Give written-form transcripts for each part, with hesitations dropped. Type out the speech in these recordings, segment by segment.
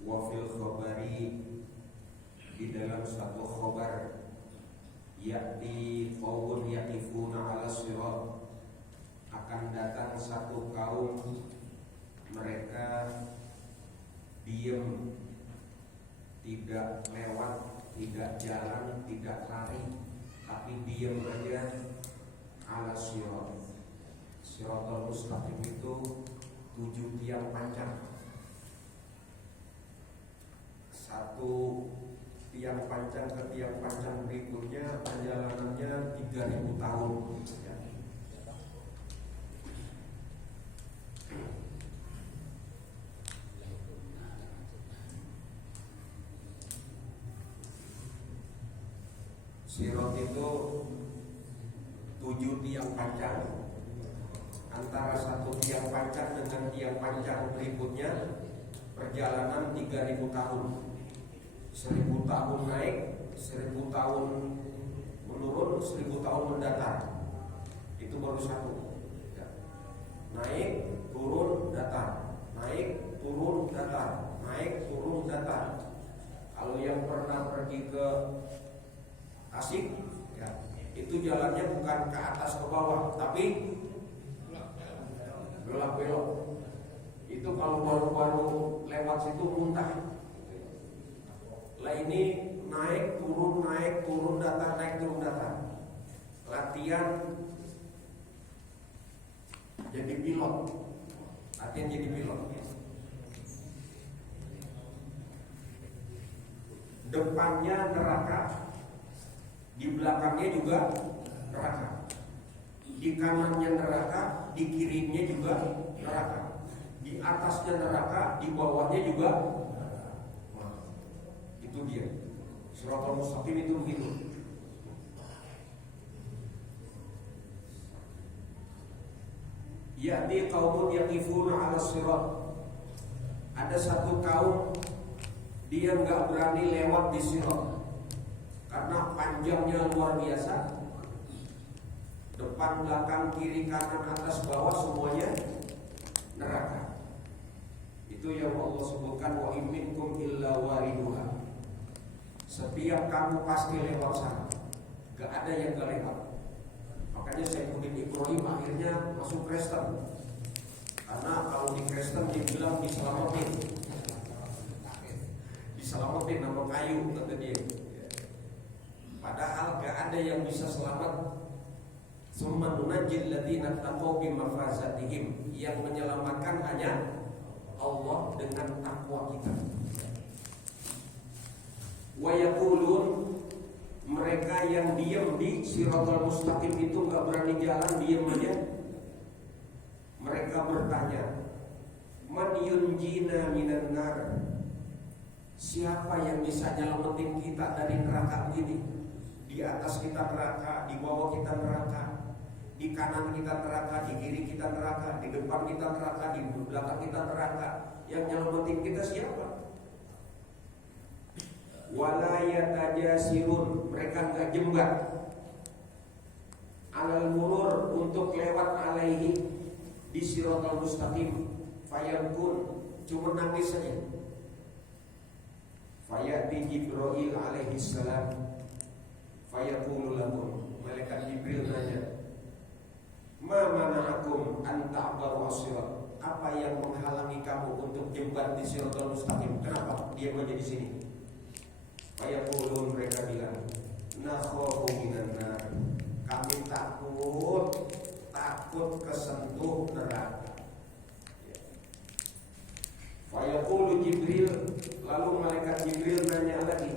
Wa fil khabari, di dalam satu khabar, ya'ti qaumun yaqifuna 'ala sirat, akan datang satu kaum mereka diam, tidak lewat, tidak jalan, tidak lari, tapi diam aja. 'Ala sirat, siratal mustaqim itu 7 tiang panjang. Satu tiang panjang ke tiang panjang berikutnya perjalanannya 3000 tahun ya. Sirat itu 7 tiang panjang. Antara satu tiang panjang dengan tiang panjang berikutnya perjalanan 3000 tahun. 1000 tahun naik, 1000 tahun menurun, 1000 tahun mendatar. Itu baru satu ya. Naik, turun, datar. Naik, turun, datar. Naik, turun, datar. Kalau yang pernah pergi ke Tasik ya, itu jalannya bukan ke atas ke bawah, tapi belok-belok. Itu kalau baru-baru lewat situ muntah. Lah ini naik turun datar, naik turun datar. Latihan jadi pilot. Latihan jadi pilot. Depannya neraka, di belakangnya juga neraka. Di kanannya neraka, di kirinya juga neraka. Di atasnya neraka, di bawahnya juga neraka. Itu dia. Siratal mustaqim itu begitu. Ya'ti qaumun yaqifuna 'ala sirat. Ada satu kaum dia enggak berani lewat di sirat karena panjangnya luar biasa. Depan, belakang, kiri, kanan, atas, bawah semuanya neraka. Itu yang Allah sebutkan, wa in minkum illa wariduha. Setiap kamu pasti lewat sana. Gak ada yang gak lewat. Makanya Saifuddin Ibrahim akhirnya masuk Kristen. Karena kalau di Kristen dibilang diselamatin. Diselamatin nama kayu kata dia. Padahal gak ada yang bisa selamat. Summa nunajjil ladzina taqaw bi mafazatihim. Yang menyelamatkan hanya Allah dengan takwa kita. Wa yaqulun, mereka yang diam di siratal mustaqim itu enggak berani jalan, diam aja. Mereka bertanya, man yunjina minan nar? Siapa yang bisa nyelamatin kita dari neraka begini? Di atas kita neraka, di bawah kita neraka, di kanan kita neraka, di kiri kita neraka, di depan kita neraka, di belakang kita neraka. Yang nyelamatin kita siapa? Wala yatajasirun, mereka enggak jembat. Alal murur, untuk lewat alaihi di siratal mustaqim. Fayakun, cuma nangis saja. Fayati Jibril alaihi salam. Fayaqulu lahum, malaikat Jibril nanya, ma mana'akum an ta'baru as-sirat? Apa yang menghalangi kamu untuk jembat di siratal mustaqim? Kenapa dia aja di sini? Fayaqulun, mereka bilang, nakhafu minan nar. Kami takut kesentuh neraka. Fayaqulu Jibril, lalu malaikat Jibril nanya lagi,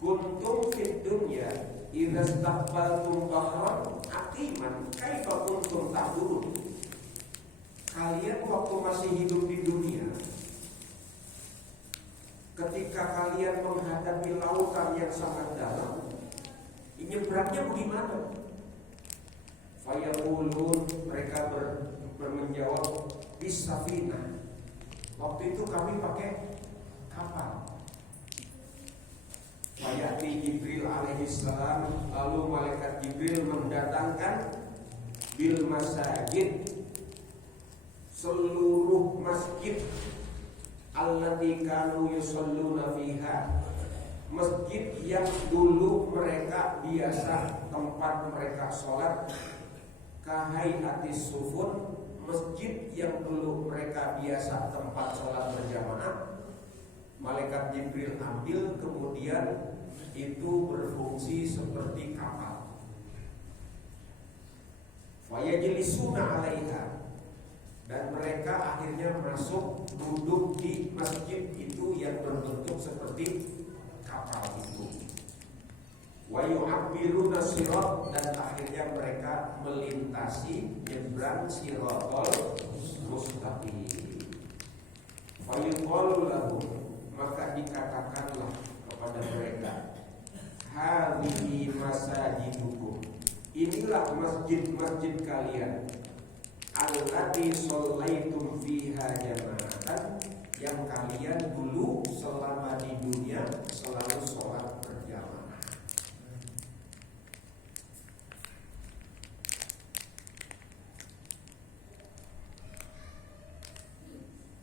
kuntum fid dunya idza istaqbaltum bahran aqiman kaifa kuntum ta'burun? Kalian waktu masih hidup di dunia, ketika kalian menghadapi lautan yang sangat dalam, nyebrangnya bagaimana? Fayaqulun, mereka menjawab, bisafina. Waktu itu kami pakai kapal. Fayati Jibril alaihissalam, lalu malaikat Jibril mendatangkan bil masajid, seluruh masjid allati kanu yusalluna fiha, masjid yang dulu mereka biasa tempat mereka sholat, kahaiatis sufun, masjid yang dulu mereka biasa tempat sholat berjamaah, malaikat Jibril ambil kemudian itu berfungsi seperti kapal. Fayajlisuna 'alaiha, dan mereka akhirnya masuk duduk di masjid itu yang berbentuk seperti kapal itu. Wa yu'abbiruna sirat, dan akhirnya mereka melintasi nyebrang siratal mustaqim. Fa yuqalu lahum, maka dikatakanlah kepada mereka, hadhihi masajidukum, inilah masjid-masjid kalian, allati shallaitum fiha jama'atan, yang kalian dulu selama di dunia selalu sholat berjamaah.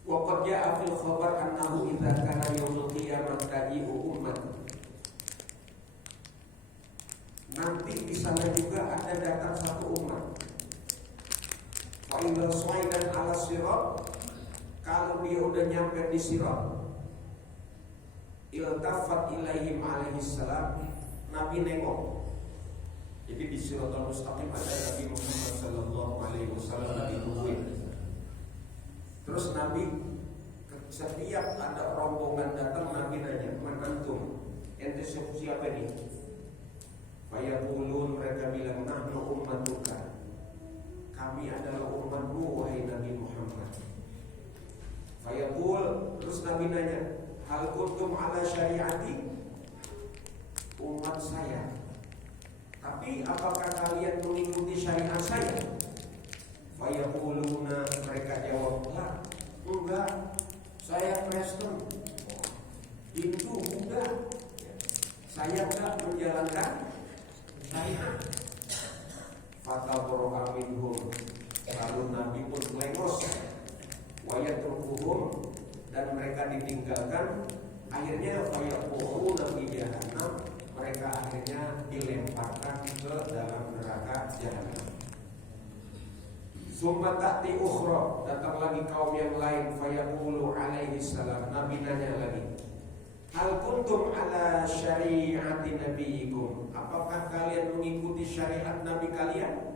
Wa qad ja'a fil khabar annahu idza kana yaumul qiyamah taji'u ummat, nanti di sana juga ada datang satu umat. Wa idza su'idan 'ala sirat, kalau dia udah nyampe di sirat, iltafat ilaihim alaihi salam, Nabi nengok. Jadi di siratal mustaqim ada Nabi Muhammad sallallahu alaihi wasallam ditungguin. Terus Nabi setiap ada rombongan datang, Nabi nanya, "Man antum? Ente siapa nih?" Fayaqulun, mereka bilang, "Nahnu ummatuka." Kami adalah umatmu wahai Nabi Muhammad. Fayaqul, terus Nabi nanya, "Hal kuntum ala syariati?" Umat saya. Tapi apakah kalian mengikuti syariat saya? Fayaquluna, mereka jawab, "La, enggak. Saya Kristen, Hindu, Buddha. Saya enggak menjalankan syariat." Fataboroha minhum, lalu Nabi pun melengos. Wayatrukuhum, dan mereka ditinggalkan. Akhirnya fayaquhu nabi jahannam, mereka akhirnya dilemparkan ke dalam neraka jahannam. Summa ta'ti ukhra, datang lagi kaum yang lain. Fayaqulu alaihi salam, Nabi nanya lagi, hal kuntum ala syari'ati nabiyikum, apakah kalian mengikuti syariat Nabi kalian?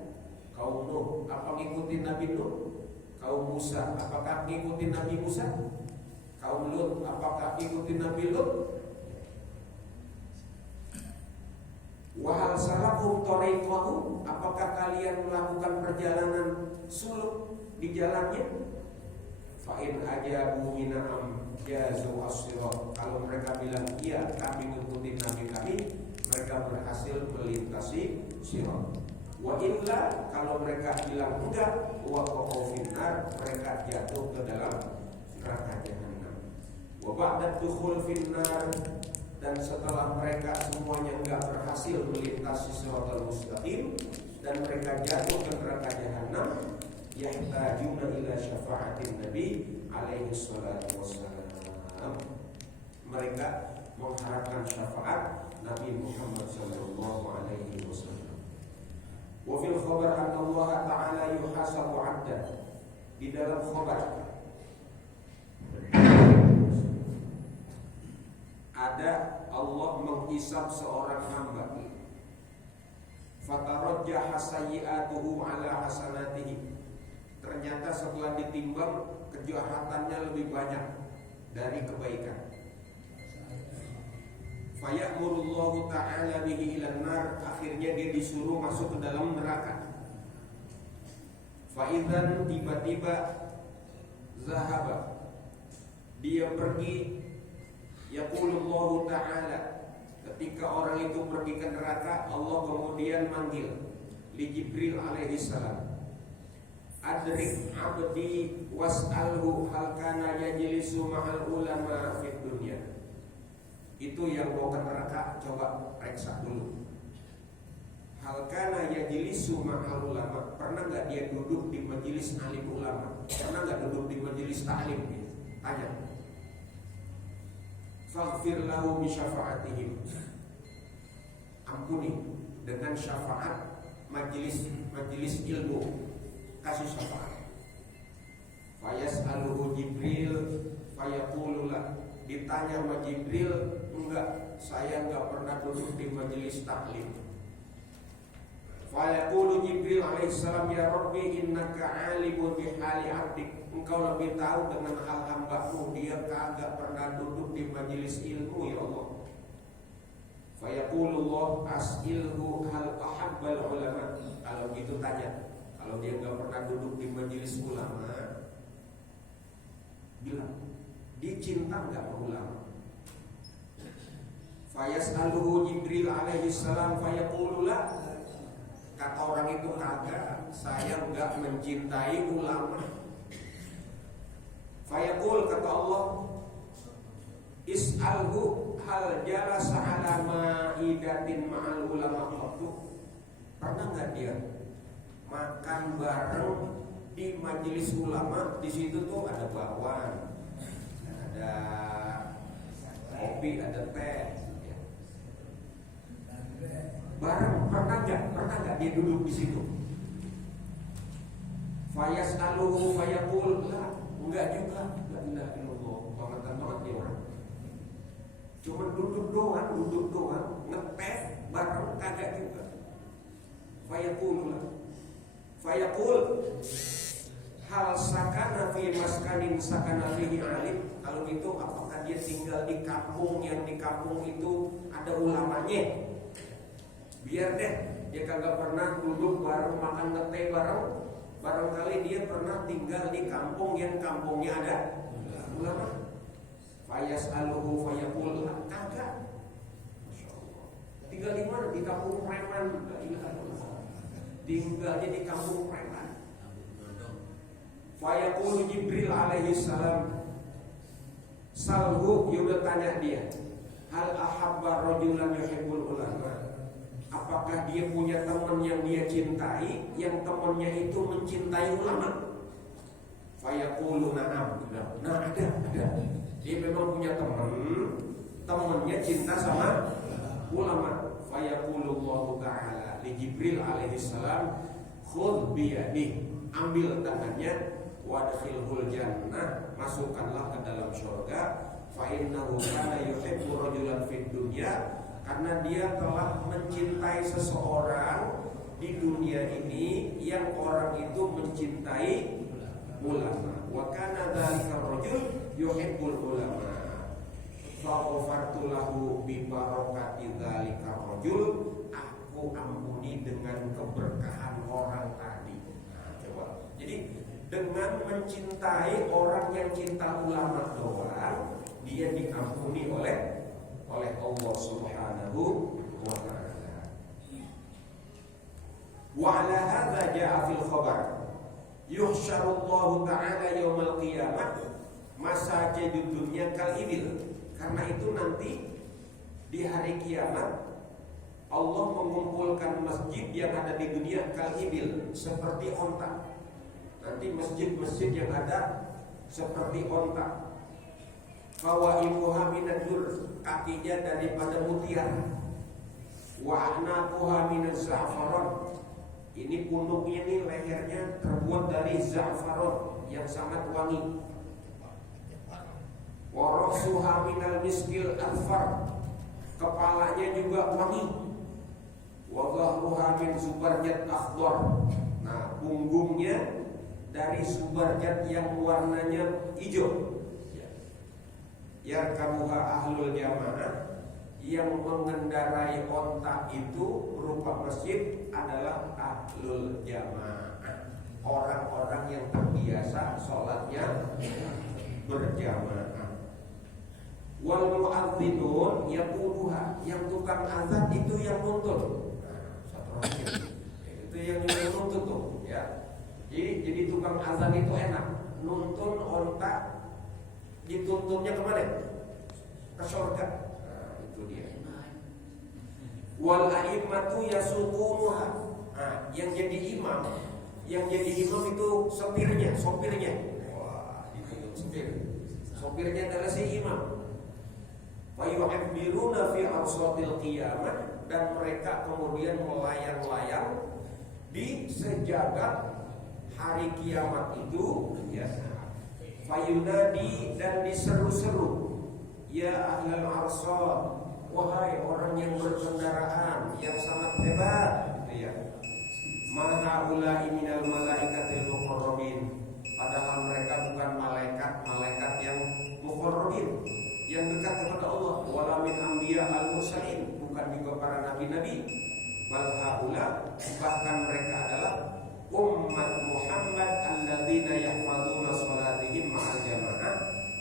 Kaum Nuh, apa mengikuti Nabi Nuh? Kaum Musa, apakah mengikuti Nabi Musa? Kaum Lut, apakah mengikuti Nabi Lut? Wahal salakum tariqahu, apakah kalian melakukan perjalanan suluk di jalannya? Fa'in ajabu mina'am jazu as-sirat, kalau mereka bilang iya, kami mengikuti Nabi kami, mereka berhasil melintasi sirat. Wa illa, kalau mereka bilang enggak, wa qa'u finnar, mereka jatuh ke dalam neraka jahannam. Wa ba'da dukhul finnar, dan setelah mereka semuanya enggak berhasil melintasi siratal mustaqim dan mereka jatuh ke neraka jahannam, yahtajuna ila syafa'atin nabi alaihi salatu wassalam, mereka mengharapkan syafaat Nabi Muhammad sallallahu alaihi wasallam. Wa fil khabar anna Allah ta'ala yuhasabu 'abdan, di dalam khabar ada Allah menghisab seorang hamba. Fatarajjaha sayyi'atuhu 'ala hasanatihi, ternyata setelah ditimbang kejahatannya lebih banyak dari kebaikan. Faya'murullahu ta'ala bihi ilan nar, akhirnya dia disuruh masuk ke dalam neraka. Fa'idzan, tiba-tiba zahaba, dia pergi. Yaqulullahu ta'ala, ketika orang itu pergi ke neraka, Allah kemudian manggil li Jibril alaihi salam, adrik abdi was'alhu hal kana yajlisu ma'al ulama fid dunya. Itu yang mau ke neraka, coba periksa dulu. Hal kana yajlisu ma'al ulama, pernah enggak dia duduk di majelis alim ulama? Pernah enggak duduk di majelis ta'lim? Tanya. faghfir lahu bi syafa'atihim, ampuni dengan syafaat majelis ilmu, kasih syafaat. Fayas'aluhu Jibril fayaqulu la, ditanya sama Jibril, enggak, saya enggak pernah duduk di majelis taklim. Fayaqulu Jibril alaihissalam, ya Rabbi innaka alimun bihali abdik, engkau lebih tahu dengan hal hambaku, dia kagak pernah duduk di majelis ilmu ya Allah. Fayaqulu Allah as'ilhu hal ahabbal ulama, kalau gitu tanya, kalau dia enggak pernah duduk di majelis ulama, bilang dia cinta enggak sama ulama. Fayas'aluhu Jibril alaihissalam fayaqulu la, kata orang itu kagak, saya enggak mencintai ulama. Fayaqul, kata Allah, is'alhu hal jalasa ala ma'idatin ma'al ulama qattu, pernah enggak dia makan bareng di majelis ulama? Di situ tuh ada bakwan, ada kopi, ada teh, bareng. Pernah nggak dia duduk di situ? Fayas'aluhu fayaqul la, enggak juga. La ilaha illallah, banget dia orang. Cuma duduk doang, ngeteh bareng, kagak juga. Fayaqul la, fayaqul hal sakana fi maskanin sakana fihi alim, kalau gitu apakah dia tinggal di kampung yang di kampung itu ada ulamanya? Biar deh, dia kagak pernah duduk bareng makan ngeteh bareng, barangkali dia pernah tinggal di kampung yang kampungnya ada ulama. Fayas'aluhu fayaqul kagak. Masya Allah. Tinggal di mana? Di kampung preman. Tinggalnya di kampung preman. Fayaqul Jibril alaihi salam, salhu, yuda tanya dia, hal ahabba rajulan yuhibbul ulama, apakah dia punya teman yang dia cintai, yang temannya itu mencintai ulama? Fayaqulu na'am, nah ada. Dia memang punya temannya cinta sama ulama. Fayaqulu Allahu ta'ala li Jibril alaihi salam, khudh biyadih, ambil tangannya, wadkhilhul jannah, masukkanlah ke dalam surga. Fa innahu kana yuhibbu rajulan fid dunya, karena dia telah mencintai seseorang di dunia ini yang orang itu mencintai ulama. Wa kana dzalika rajul yuhibbul ulama. Fa ghafartu lahu bi barakati dzalika rajul, aku ampuni dengan keberkahan orang tadi. Nah, coba. Jadi dengan mencintai orang yang cinta ulama doang, dia diampuni oleh Allah Subhanahu wa ta'ala. Wa ala hadza jaa fil khabar yuhsyarullahu ta'ala yaumal qiyamah masajidud dunya kal ibil. Karena itu nanti di hari kiamat Allah mengumpulkan masjid yang ada di dunia kal ibil, seperti onta. Nanti masjid-masjid yang ada seperti onta. Fawaimuha minadur, kakinya daripada mutiara. Wa anaquha minaz za'faron, ini punuknya nih, lehernya terbuat dari za'faron yang sangat wangi. Wa rasuha minal miskil alfar, kepalanya juga wangi. Wa dhahruha min zubarjat akhdar, nah punggungnya dari subarjat yang warnanya hijau. Yarkabuha ahlul jamaah, yang mengendarai onta itu berupa masjid adalah ahlul jamaah, orang-orang yang terbiasa sholatnya berjamaah. Wal mu'adzinun yaquduha, yang tukang azan itu yang nuntun. Nah, itu yang nuntun tuh, ya. Jadi tukang azan itu enak, nuntun onta, dituntunnya kemana? Ke surga. Nah, itu dia. Wal a'immatu yasuquha, nah, yang jadi imam itu sopirnya. Wah, itu sopirnya adalah si imam. Fayuhabbiruna fi arsadil qiyamah, dan mereka kemudian melayang-layang di sejagat hari kiamat itu, ya. Fayunadi, dan diseru-seru, ya ahlal arsad, wahai orang yang berkendaraan yang sangat hebat, gitu ya. Mana ulai minal malaikatil muqarrabin, padahal mereka bukan malaikat yang muqarrabin, yang dekat kepada Allah. Wala min anbiya al-mursalin, bukan juga para nabi-nabi. Bal haula, bahkan mereka adalah umat Muhammad alladzina yahfadzuna salatihim ma'al jamaah,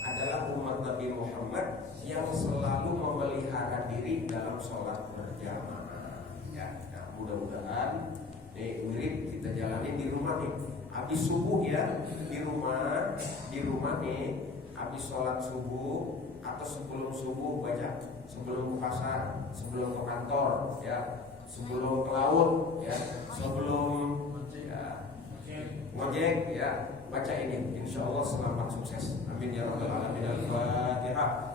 adalah umat Nabi Muhammad yang selalu memelihara diri dalam sholat berjamaah. Ya, nah, mudah-mudahan mirip kita jalani di rumah nih. Habis subuh ya, di rumah nih, habis sholat subuh atau sebelum subuh baca, sebelum ke pasar, sebelum ke kantor, ya, sebelum ke laut, ya, sebelum ngojek, ya, baca ini. Insya Allah selamat sukses. Amin ya rabbal alamin. Al-Fatihah.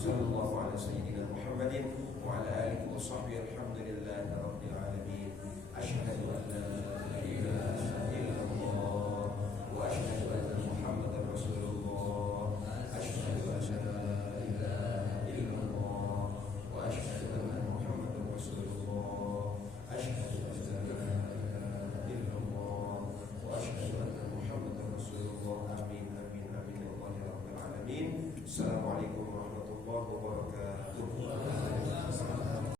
Sallallahu alaihi sayyidina Muhammadin wa ala alihi wa sahbihi alhamdulillahi rabbil alamin. Asyhadu an la ilaha illallah wa asyhadu anna Muhammadar Rasulullah. Asyhadu an la ilaha illallah wa asyhadu anna Muhammadar Rasulullah. Asyhadu an la ilaha illallah wa asyhadu anna Muhammadar Rasulullah. Amin amin amin ya rabbal alamin. Assalamualaikum warahmatullahi wabarakatuh.